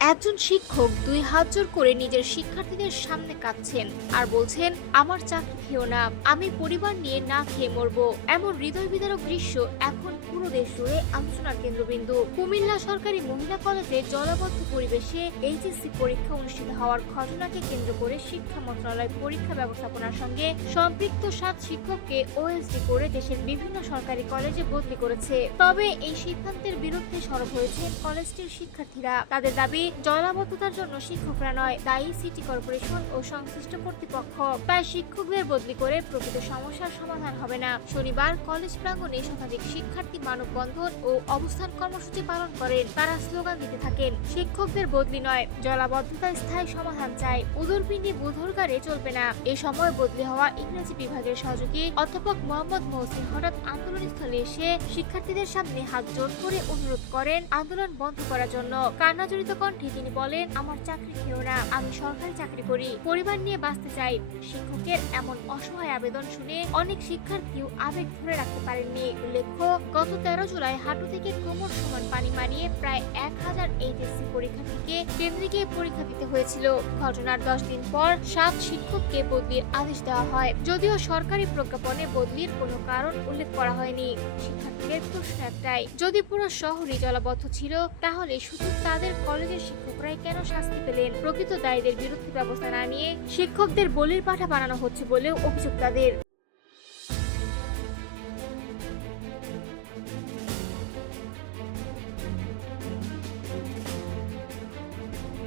একজন শিক্ষক দুই হাত জোর করে নিজের শিক্ষার্থীদের সামনে কাঁদছেন আর বলছেন, আমার চাকরি খেও না, আমি পরিবার নিয়ে না খেয়ে মরবো। এমন হৃদয় বিদারক দৃশ্য এখন পুরো দেশ জুড়ে আলোচনার কেন্দ্রবিন্দু। কুমিল্লা সরকারি মহিলা কলেজে জলাবদ্ধ পরিবেশে এইচএসসি পরীক্ষা অনুষ্ঠিত হওয়ার ঘটনাকে কেন্দ্র করে শিক্ষা মন্ত্রণালয় পরীক্ষা ব্যবস্থাপনার সঙ্গে সম্পৃক্ত 7 শিক্ষককে ওএসডি করে দেশের বিভিন্ন সরকারি কলেজে বদলি করেছে। তবে এই সিদ্ধান্তের বিরুদ্ধে সরব হয়েছেন কলেজটির শিক্ষার্থীরা। তাদের দাবি, জলাবদ্ধতার জন্য শিক্ষকরা নয়, দায়ী সিটি কর্পোরেশন ও সংশ্লিষ্ট কর্তৃপক্ষ। তাই শিক্ষকদের বদলি করে প্রকৃত সমস্যার সমাধান হবে না। শনিবার কলেজ প্রাঙ্গণে শতাধিক শিক্ষার্থী মানববন্ধন ও অবস্থান কর্মসূচি পালন করেন। তারা স্লোগান দিতে থাকেন, শিক্ষকদের বদলি নয়, জলাবদ্ধতার স্থায়ী সমাধান চাই, উদরপিণ্ডি বুধরগারে চলবে না। এ সময় বদলি হওয়া ইংরেজি বিভাগের সহযোগী অধ্যাপক মোহাম্মদ মহসিন হঠাৎ আন্দোলনস্থলে এসে শিক্ষার্থীদের সামনে হাত জোড় করে অনুরোধ করেন আন্দোলন বন্ধ করার জন্য। কান্নাজড়িত কণ্ঠে তিনি বলেন, আমার চাকরি খেও না, আমি সরকারি চাকরি করি, পরিবার নিয়ে বাঁচতে চাই। শিক্ষকের এমন অসহায় আবেদন শুনে অনেক শিক্ষার্থীও আবেগ ধরে রাখতে পারেননি। উল্লেখ্য, গত 13 জুলাই হাঁটু থেকে কোমর সমান পানি মানিয়ে প্রায় 1000 এইচএসসি পরীক্ষার্থীকে কেন্দ্রে গিয়ে পরীক্ষা দিতে হয়েছিল। ঘটনার 10 দিন পর 7 শিক্ষককে বদলির আদেশ দেওয়া হয়, যদিও সরকারি প্রজ্ঞাপনে বদলির কোনো কারণ উল্লেখ করা হয়নি। শিক্ষার্থীদের প্রশ্ন একটাই, যদি পুরো শহরই জলাবদ্ধ ছিল, তাহলে শুধু তাদের কলেজের শিক্ষকরাই কেন শাস্তি পেলেন? প্রকৃত দায়ীদের বিরুদ্ধে ব্যবস্থা না নিয়ে শিক্ষকদের বলির পাঠা বানানো হচ্ছে বলেও অভিযোগ তাদের।